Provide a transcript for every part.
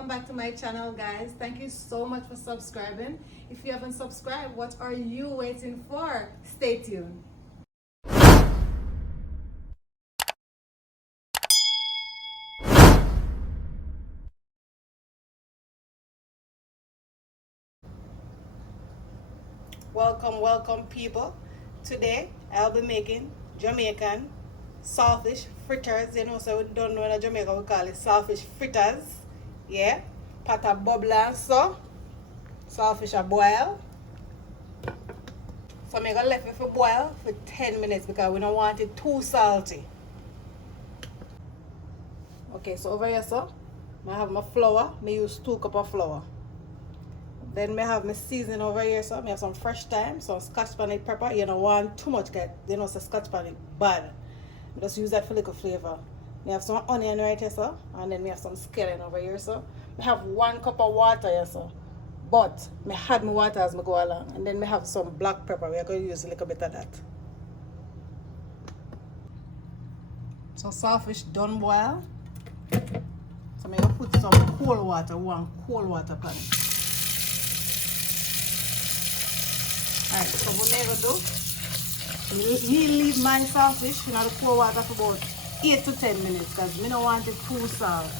welcome back to my channel, guys. Thank you so much for subscribing. If you haven't subscribed, what are you waiting for? Stay tuned. Welcome people. Today I'll be making Jamaican saltfish fritters. You know, so we don't know in Jamaica we call it saltfish fritters. Yeah, pot of bubble and so saltfish are boil. So I'm gonna let it for boil for 10 minutes because we don't want it too salty. Okay, so over here, so I have my flour. I use 2 cups of flour. Then I have my seasoning over here, so I have some fresh thyme, some scotch bonnet pepper. You don't want too much, guys. You know, so scotch bonnet bad. Just use that for little flavor. I have some onion right here, so, and then we have some scallion over here, so. I have 1 cup of water here, so. But I had my water as I go along, and then I have some black pepper. We are going to use a little bit of that. So saltfish done boil. So I'm going to put some cold water, 1 cold water pan. Alright, so what I'm going to do, me leave my saltfish in the cold water for about 8 to 10 minutes because I don't want it too salt.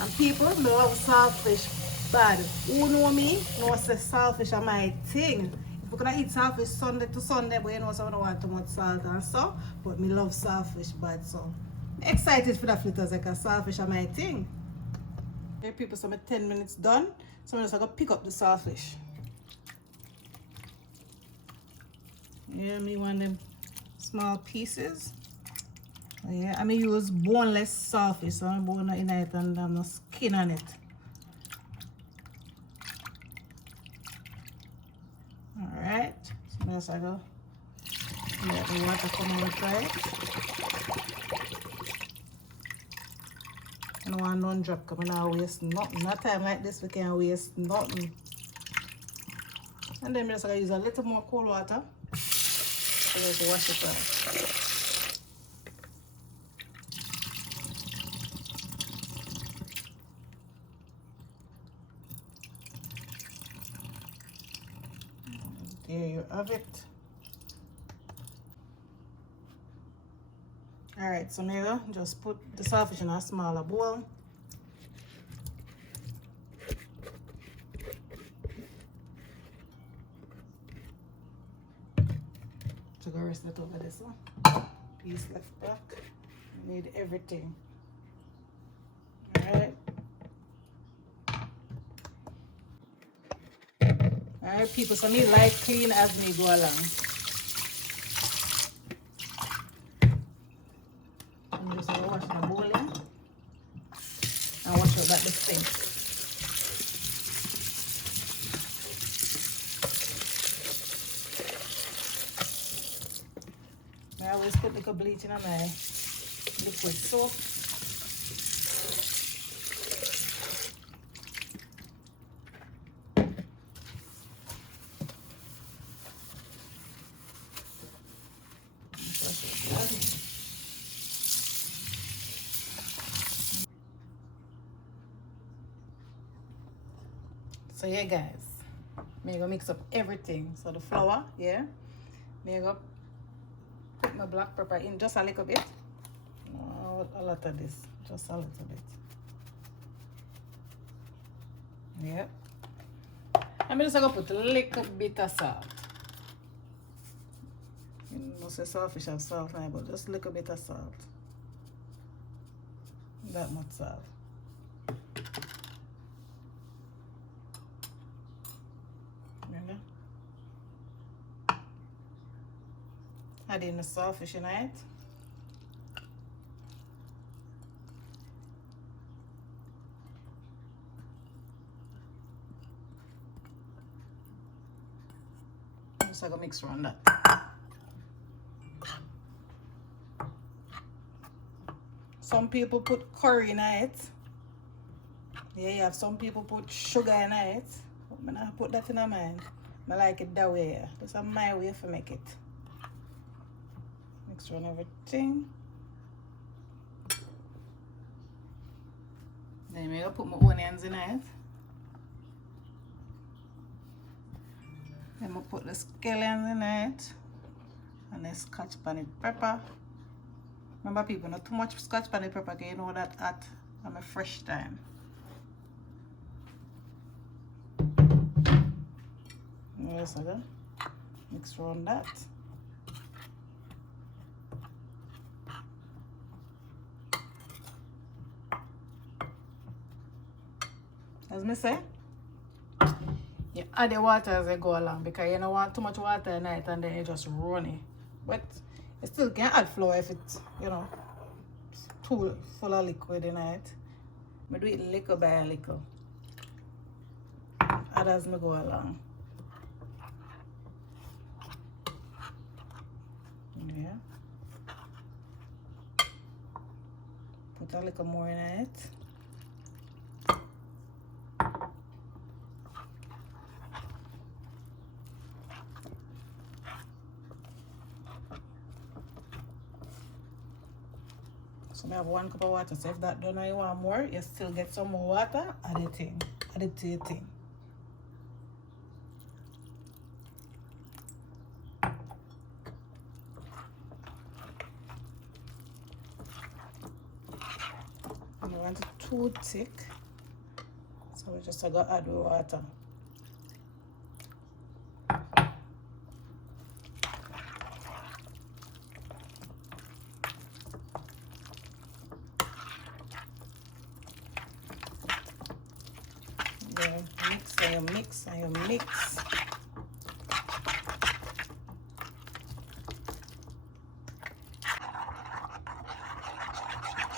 And people, I love saltfish bad. Who know me, know say saltfish are my thing. If we're going to eat saltfish Sunday to Sunday, but you know, so I don't want too much salt and so, but me love saltfish bad, so I'm excited for the fritters because saltfish are my thing. Okay, people, so I'm 10 minutes done, so I'm just going to pick up the saltfish. Yeah, me want them small pieces. Yeah, I use boneless saltfish, so I'm bone in it and no skin on it. Alright, so now I go let the water come out right. I don't want none drop because I don't waste nothing. Not time like this we can't waste nothing. And then I'm just going to use a little more cold water. So let's wash it out. There you have it. Alright, so now just put the saltfish in a smaller bowl. So go rest it over this one. Piece left back. I need everything. Alright. Alright people, so me like clean as me go along. I'm just gonna wash my bowl in and wash out back the sink. I always put little bleach in my liquid soap. So yeah guys, I'm gonna mix up everything. So the flour, yeah. I'm gonna put my black pepper in just a little bit. Not a lot of this, just a little bit. Yeah. I'm just gonna put a little bit of salt. You know, say saltfish have salt now, but just a little bit of salt. That much salt. Add in the saltfish in it. Just like a mix around that. Some people put curry in it. Yeah, you have some people put sugar in it. But I put that in mine. I like it that way. That's my way to make it. Mix around everything. Then I'm gonna put my onions in it. Then I'm gonna put the scallions in it. And the scotch bonnet pepper. Remember people, not too much scotch bonnet pepper, because you know that at my fresh time. Yes, okay. Mix around that. As me say, you add the water as you go along, because you don't want too much water in it and then you just run it. But you still can add flour if it's, you know, it's too full of liquid in it. I do it little by little. Add as me go along. Yeah. Put a little more in it. So I have 1 cup of water. So if that done and you want more, you still get some more water, add it in. Add it to your thing. You don't want it too thick. So we just gotta add the water. You mix and you mix.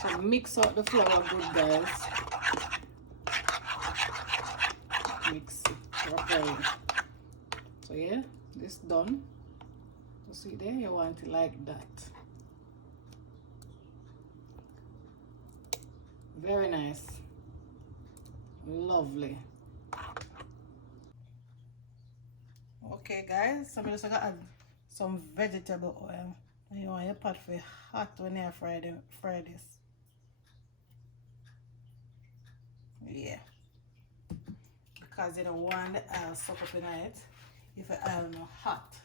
So mix out the flour good, guys. Mix it properly. So yeah, this done. You see there, you want it like that. Very nice. Lovely. Okay guys, so I'm just gonna add some vegetable oil. And you want your pot for hot when you fry this. Yeah. Because you don't want the oil soak up in it if the oil not hot.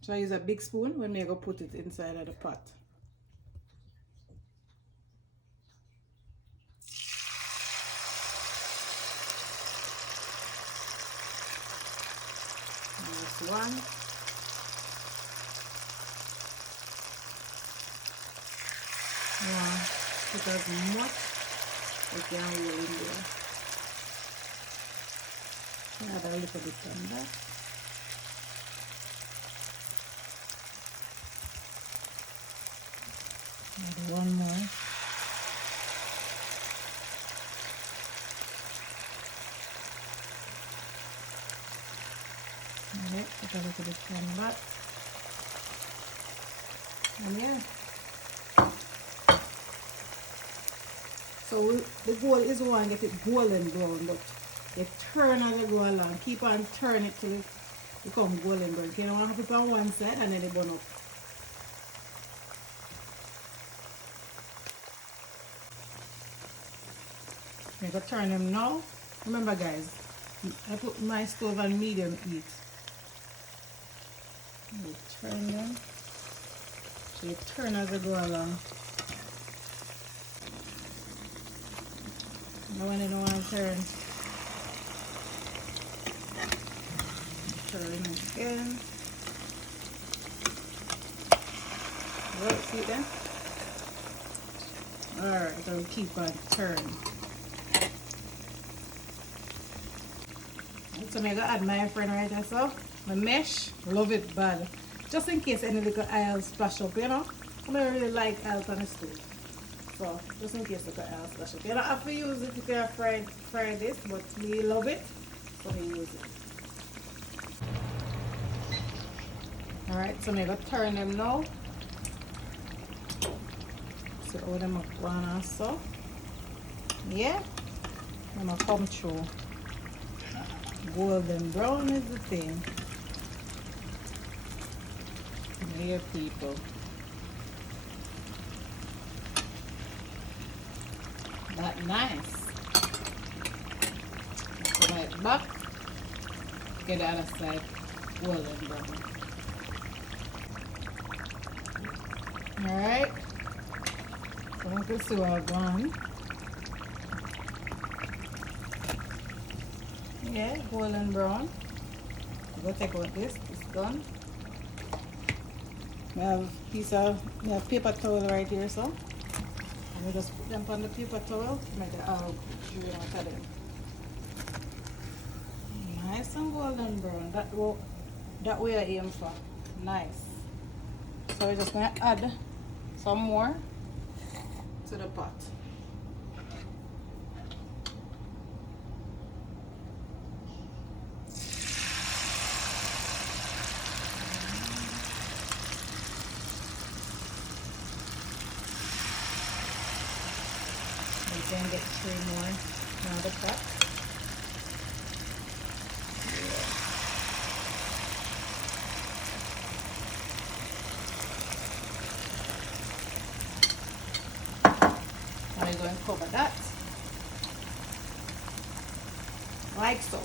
So I use a big spoon when I go put it inside of the pot. One. Yeah, put as much as you can roll in there. Add a little bit on that. Add one more. Alright, put a little bit on that. And yeah. So the goal is one get it golden brown, but you turn as you go along. Keep on turning it till it become golden brown. You don't want to have it on one side and then it burn up. You go turn them now. Remember guys, I put my stove on medium heat. You turn them. So you turn as you go along. Now when you don't want to turn, turn again. Right, see it there? Alright, so we keep on turning. So I'm going to add my friend right there, so my mesh, love it bad. Just in case any little oil splash up, you know. I don't really like oil on the stove. So just in case little oil splash up. You don't have to use it if you fry this, but we love it, so we use it. Alright, so I'm going to turn them now. So all them up one and so. Yeah. I'm going to come through. Golden brown is the thing. Here people. That nice. Put it back. Get the other side golden brown. Alright. So I'm going to see what I've done. Yeah, golden brown. I'm going to take out this. It's done. I have a piece of paper towel right here, so I'm going to just put them on the paper towel to make it nice and golden brown. That way I aim for. Nice. So we're just going to add some more to the pot. We can get 3 more out of the pot. I'm going to cover that like so.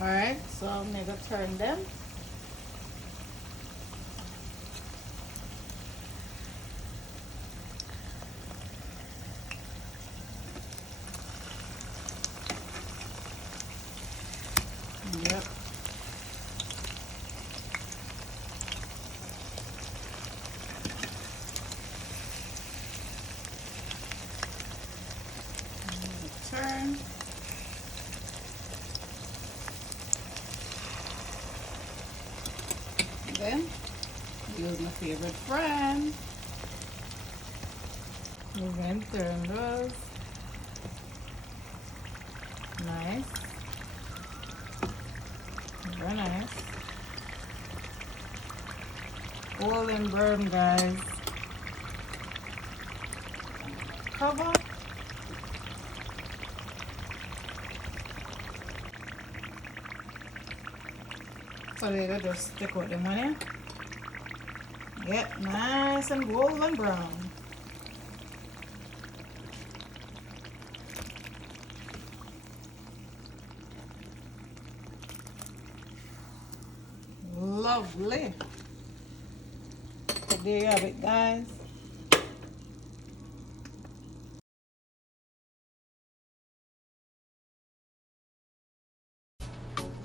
Alright, so I'm going to turn them. Yep. Turn. And then use my favorite friend. We're going to turn those. Nice. Very nice. Golden brown, guys. Cover. So we're going to just take out the money. Get nice and golden brown. Lovely. So there you have it, guys.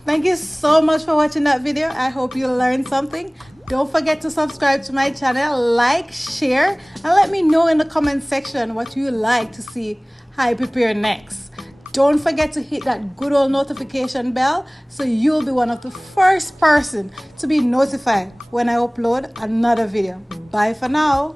Thank you so much for watching that video. I hope you learned something. Don't forget to subscribe to my channel, like, share, and let me know in the comment section what you like to see I prepare next. Don't forget to hit that good old notification bell so you'll be one of the first person to be notified when I upload another video. Bye for now.